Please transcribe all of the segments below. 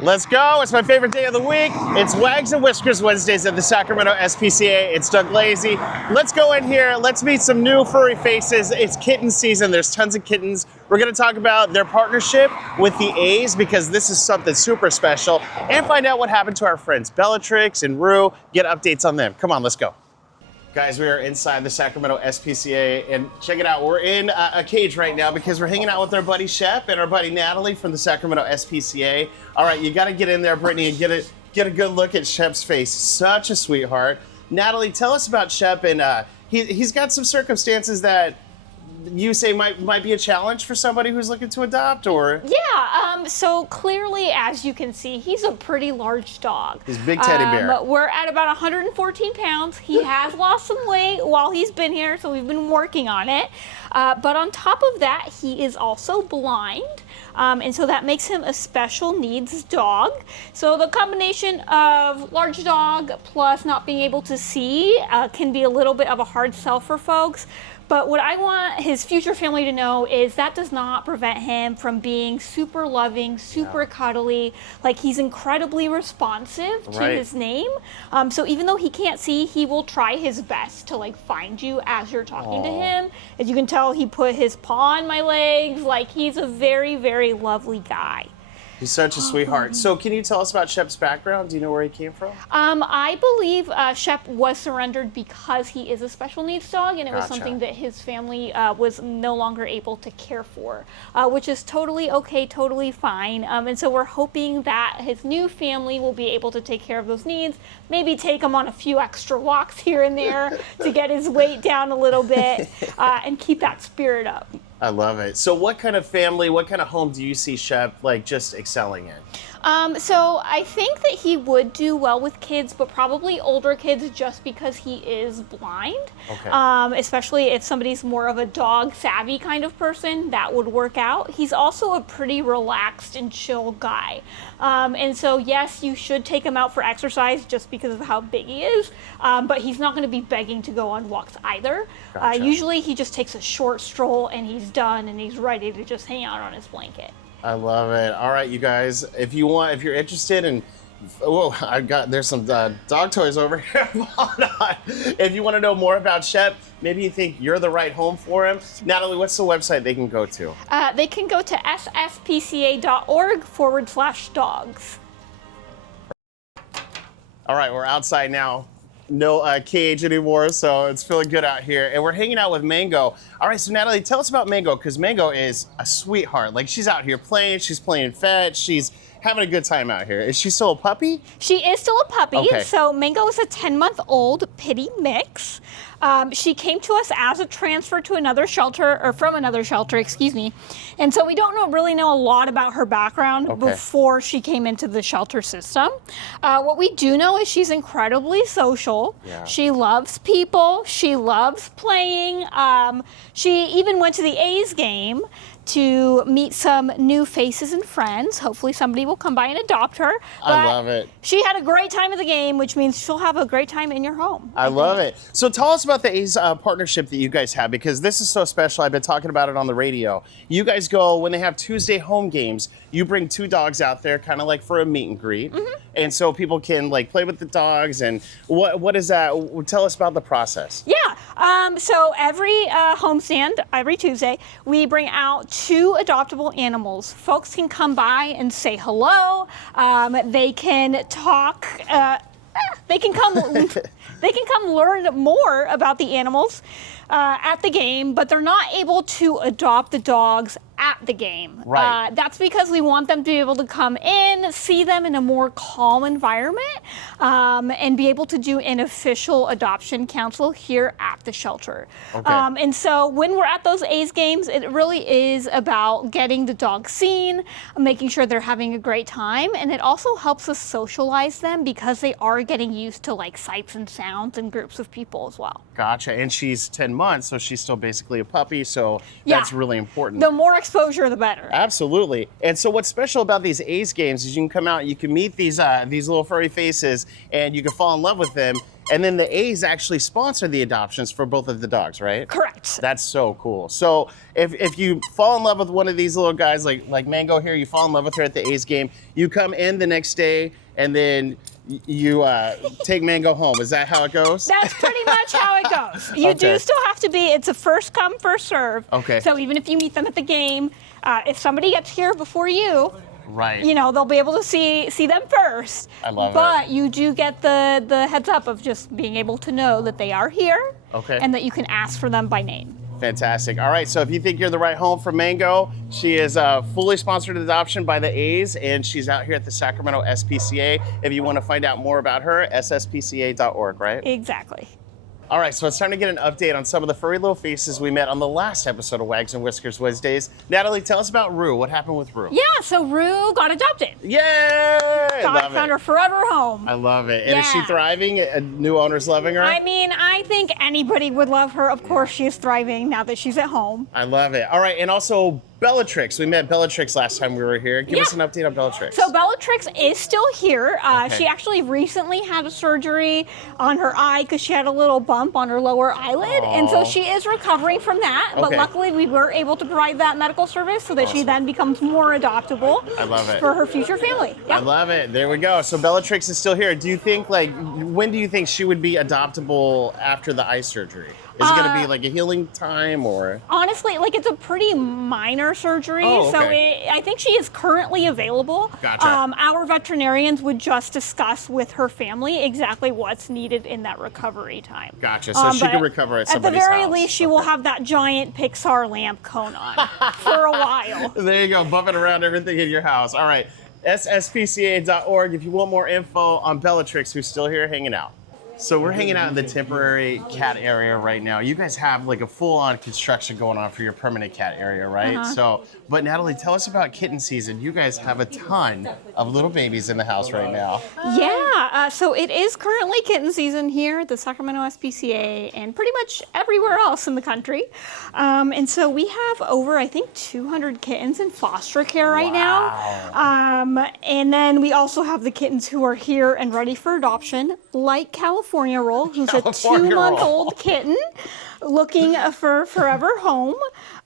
Let's go. It's my favorite day of the week. It's Wags and Whiskers Wednesdays at the Sacramento SPCA. It's Doug Lazy. Let's go in here. Let's meet some new furry faces. It's kitten season. There's tons of kittens. We're going to talk about their partnership with the A's because this is something super special, and find out what happened to our friends Bellatrix and Rue. Get updates on them. Come on, let's go. Guys, we are inside the Sacramento SPCA, and check it out. We're in a cage right now because we're hanging out with our buddy Shep and our buddy Natalie from the Sacramento SPCA. All right, you got to get in there, Brittany, and get a good look at Shep's face. Such a sweetheart. Natalie, tell us about Shep, and he's got some circumstances that you say might be a challenge for somebody who's looking to adopt, or? Yeah, so clearly, as you can see, he's a pretty large dog. He's a big teddy bear. We're at about 114 pounds. He has lost some weight while he's been here, so we've been working on it. But on top of that, he is also blind. And so that makes him a special needs dog. So the combination of large dog plus not being able to see can be a little bit of a hard sell for folks. But what I want his future family to know is that does not prevent him from being super loving, super cuddly. Like, he's incredibly responsive to his name. So even though he can't see, he will try his best to like find you as you're talking to him. As you can tell, he put his paw on my legs. Like, he's a very, very lovely guy. He's such a sweetheart. So can you tell us about Shep's background? Do you know where he came from? I believe Shep was surrendered because he is a special needs dog, and it was something that his family was no longer able to care for, which is totally okay, totally fine. And so we're hoping that his new family will be able to take care of those needs, maybe take him on a few extra walks here and there to get his weight down a little bit and keep that spirit up. I love it. So what kind of family, what kind of home do you see Shep like just excelling in? So I think that he would do well with kids, but probably older kids just because he is blind. Okay. Especially if somebody's more of a dog savvy kind of person, that would work out. He's also a pretty relaxed and chill guy. And so yes, you should take him out for exercise just because of how big he is, but he's not going to be begging to go on walks either. Gotcha. Usually he just takes a short stroll and he's done and he's ready to just hang out on his blanket. I love it. All right, you guys, if you're interested in, there's some dog toys over here. Hold on. If you want to know more about Shep, maybe you think you're the right home for him. Natalie, what's the website they can go to? They can go to sspca.org/dogs. All right, we're outside now. No cage anymore, so it's feeling good out here. And we're hanging out with Mango. All right, so Natalie, tell us about Mango, because Mango is a sweetheart. Like, she's out here playing, she's playing fetch, she's having a good time out here. Is she still a puppy? She is still a puppy. Okay. So Mango is a 10-month-old pitty mix. She came to us as a transfer to another shelter, or from another shelter, excuse me. And so we don't really know a lot about her background before she came into the shelter system. What we do know is she's incredibly social. Yeah. She loves people. She loves playing. She even went to the A's game to meet some new faces and friends. Hopefully somebody will come by and adopt her. But I love it. She had a great time at the game, which means she'll have a great time in your home. I love it. So tell us about the A's partnership that you guys have, because this is so special. I've been talking about it on the radio. You guys go, when they have Tuesday home games, you bring 2 dogs out there, kind of like for a meet and greet. And so people can like play with the dogs. And what is that? Tell us about the process. Yeah. So every homestand, every Tuesday, we bring out 2 adoptable animals. Folks can come by and say hello. They can talk. They can come. They can come learn more about the animals at the game, but they're not able to adopt the dogs at the game. Right. That's because we want them to be able to come in, see them in a more calm environment, and be able to do an official adoption council here at the shelter. Okay. And so when we're at those A's games, it really is about getting the dog seen, making sure they're having a great time, and it also helps us socialize them because they are getting used to like sights and sounds and groups of people as well. Gotcha. And she's 10 months, so she's still basically a puppy, so that's really important. The more exposure, the better. Absolutely. And so what's special about these A's games is you can come out, you can meet these little furry faces, and you can fall in love with them. And then the A's actually sponsor the adoptions for both of the dogs, right? Correct. That's so cool. So if you fall in love with one of these little guys, like Mango here, you fall in love with her at the A's game, you come in the next day and then you take Mango home. Is that how it goes? That's pretty much how it goes. You Okay. do still have to be, it's a first come, first serve. Okay. So even if you meet them at the game, if somebody gets here before you, Right. you know, they'll be able to see them first. I love it. But you do get the heads up of just being able to know that they are here. Okay. And that you can ask for them by name. Fantastic. All right, so if you think you're the right home for Mango, she is fully sponsored adoption by the A's, and she's out here at the Sacramento SPCA. If you want to find out more about her, sspca.org, right? Exactly. All right, so it's time to get an update on some of the furry little faces we met on the last episode of Wags and Whiskers Wednesdays. Natalie, tell us about Rue. What happened with Rue? Yeah, so Rue got adopted. Yay! Found her forever home. I love it. And is she Yeah. thriving? New owners loving her? I mean, I think anybody would love her. Of course, she is thriving now that she's at home. I love it. All right, and also Bellatrix. We met Bellatrix last time we were here. Give us an update on Bellatrix. So Bellatrix is still here. Okay. She actually recently had a surgery on her eye because she had a little bump on her lower eyelid. And so she is recovering from that. But Okay. luckily, we were able to provide that medical service so that she Awesome. then becomes more adoptable I love it. for her future family. I love it. There we go. So Bellatrix is still here. Do you think, when do you think she would be adoptable after the eye surgery? Is it going to be like a healing time or? Honestly, it's a pretty minor surgery, Oh, so okay. I think she is currently available. Gotcha. Our veterinarians would just discuss with her family exactly what's needed in that recovery time. Gotcha. So she but can recover at the somebody's very house. least, she will have that giant Pixar lamp cone on for a while. There you go, bumping around everything in your house. All right, sspca.org if you want more info on Bellatrix, who's still here hanging out. So we're hanging out in the temporary cat area right now. You guys have a full-on construction going on for your permanent cat area, right? So, but Natalie, tell us about kitten season. You guys have a ton of little babies in the house right now. Yeah, so it is currently kitten season here at the Sacramento SPCA and pretty much everywhere else in the country. And so we have over, I think, 200 kittens in foster care right now. And then we also have the kittens who are here and ready for adoption, like California Roll, who's a California 2-month-old kitten looking for forever home.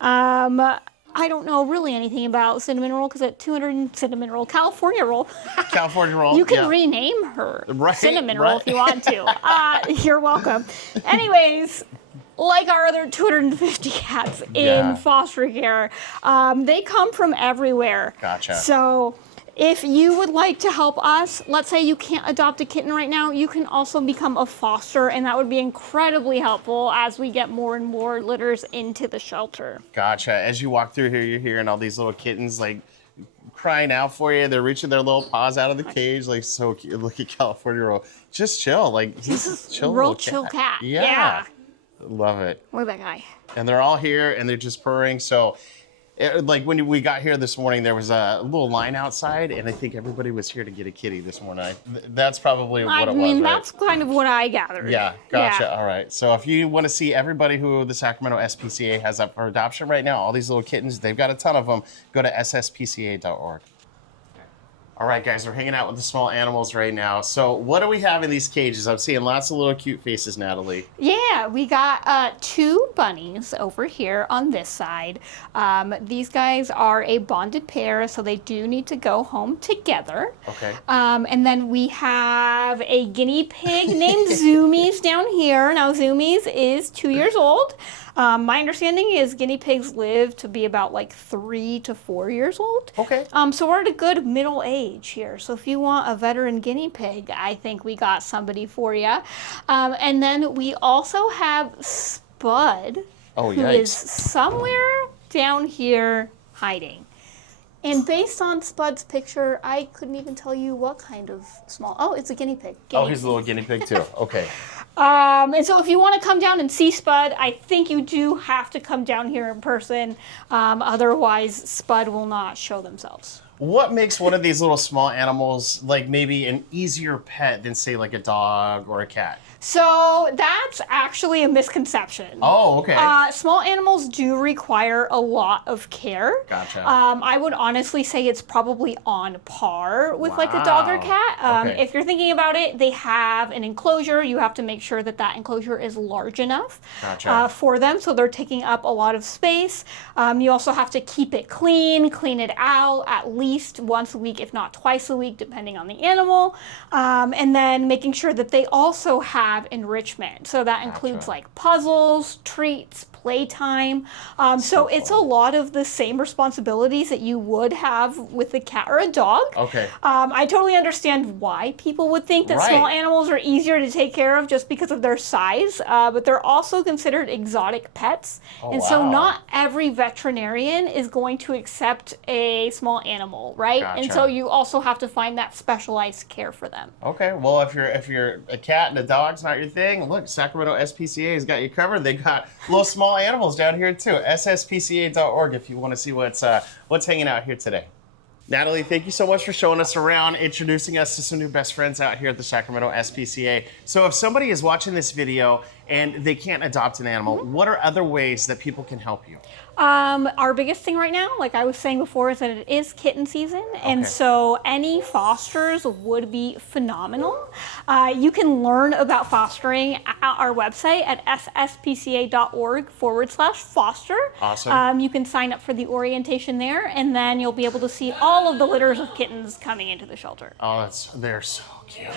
I don't know really anything about Cinnamon Roll because at 200 Cinnamon Roll, California Roll. California Roll. You can yeah. rename her Right, Cinnamon right. Roll if you want to. You're welcome. Anyways, like our other 250 cats Yeah. in foster care, they come from everywhere. Gotcha. So if you would like to help us, let's say you can't adopt a kitten right now, you can also become a foster, and that would be incredibly helpful as we get more and more litters into the shelter. Gotcha. As you walk through here, you're hearing all these little kittens crying out for you. They're reaching their little paws out of the cage, so cute. Look at California Roll. Just chill, he's a chill Real little chill cat. Yeah. Love it. Look at that guy. And they're all here and they're just purring. So when we got here this morning, there was a little line outside, and I think everybody was here to get a kitty this morning. That's probably what it was, right? That's kind of what I gathered. Yeah, gotcha. Yeah. All right. So if you want to see everybody who the Sacramento SPCA has up for adoption right now, all these little kittens, they've got a ton of them, go to sspca.org. All right, guys, we're hanging out with the small animals right now. So what do we have in these cages? I'm seeing lots of little cute faces, Natalie. Yeah, we got 2 bunnies over here on this side. These guys are a bonded pair, so they do need to go home together. Okay. And then we have a guinea pig named Zoomies down here. Now, Zoomies is 2 years old. My understanding is guinea pigs live to be about 3 to 4 years old. Okay. So we're at a good middle age here. So if you want a veteran guinea pig, I think we got somebody for you. And then we also have Spud, Oh, who yikes. is somewhere down here hiding. And based on Spud's picture, I couldn't even tell you what kind of small. Oh, it's a guinea pig. Oh, he's a little guinea pig too. Okay. And so if you want to come down and see Spud, I think you do have to come down here in person. Otherwise, Spud will not show themselves. what makes one of these little small animals like maybe an easier pet than say like a dog or a cat? So that's actually a misconception. Oh, okay. Small animals do require a lot of care. Gotcha. I would honestly say it's probably on par with like a dog or cat. Okay. If you're thinking about it, they have an enclosure. You have to make sure that that enclosure is large enough Gotcha. for them, so they're taking up a lot of space. You also have to keep it clean it out at least once a week, if not twice a week, depending on the animal. And then making sure that they also have enrichment. So that includes like puzzles, treats, playtime. So it's a lot of the same responsibilities that you would have with a cat or a dog. Okay. I totally understand why people would think that small animals are easier to take care of just because of their size, but they're also considered exotic pets. And so not every veterinarian is going to accept a small animal, right? Gotcha. And so you also have to find that specialized care for them. Okay, well, if you're a cat and a dog's not your thing, look, Sacramento SPCA has got you covered. They got little small animals down here too. SSPCA.org if you want to see what's hanging out here today. Natalie, thank you so much for showing us around, introducing us to some new best friends out here at the Sacramento SPCA. So if somebody is watching this video and they can't adopt an animal, what are other ways that people can help you? Our biggest thing right now, like I was saying before, is that it is kitten season. And so any fosters would be phenomenal. You can learn about fostering at our website at sspca.org/foster. Awesome. You can sign up for the orientation there, and then you'll be able to see all of the litters of kittens coming into the shelter. Oh, they're so cute.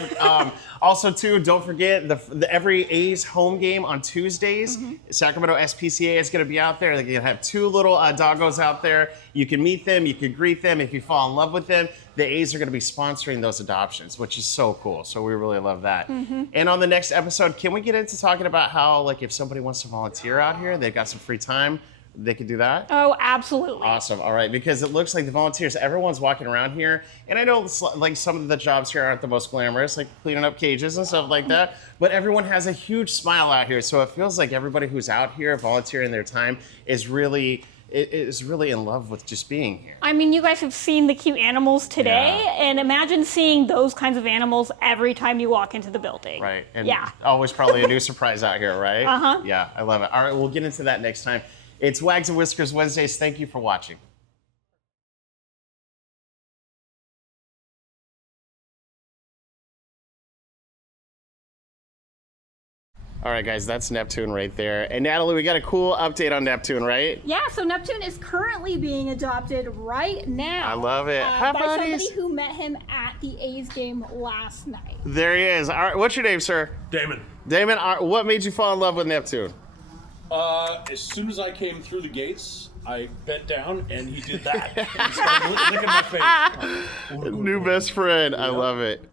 Also, too, don't forget the every A's home game on Tuesdays. Sacramento SPCA is going to be out there. They're going to have two little doggos out there. You can meet them. You can greet them. If you fall in love with them, the A's are going to be sponsoring those adoptions, which is so cool. So we really love that. And on the next episode, can we get into talking about how, like, if somebody wants to volunteer out here, they've got some free time, they could do that? Oh, absolutely. Awesome. All right. Because it looks like the volunteers, everyone's walking around here. And I know like some of the jobs here aren't the most glamorous, like cleaning up cages and stuff like that. But everyone has a huge smile out here. So it feels like everybody who's out here volunteering their time is really in love with just being here. I mean, you guys have seen the cute animals today, and imagine seeing those kinds of animals every time you walk into the building. Right. And always probably a new surprise out here, right? Yeah, I love it. All right, we'll get into that next time. It's Wags and Whiskers Wednesdays. Thank you for watching. All right, guys, that's Neptune right there. And Natalie, we got a cool update on Neptune, right? Yeah, so Neptune is currently being adopted right now. I love it. Hi, by buddies. somebody who met him at the A's game last night. There he is. All right, what's your name, sir? Damon. Damon, what made you fall in love with Neptune? As soon as I came through the gates, I bent down and he did that. He started licking my face. New best friend. I love it.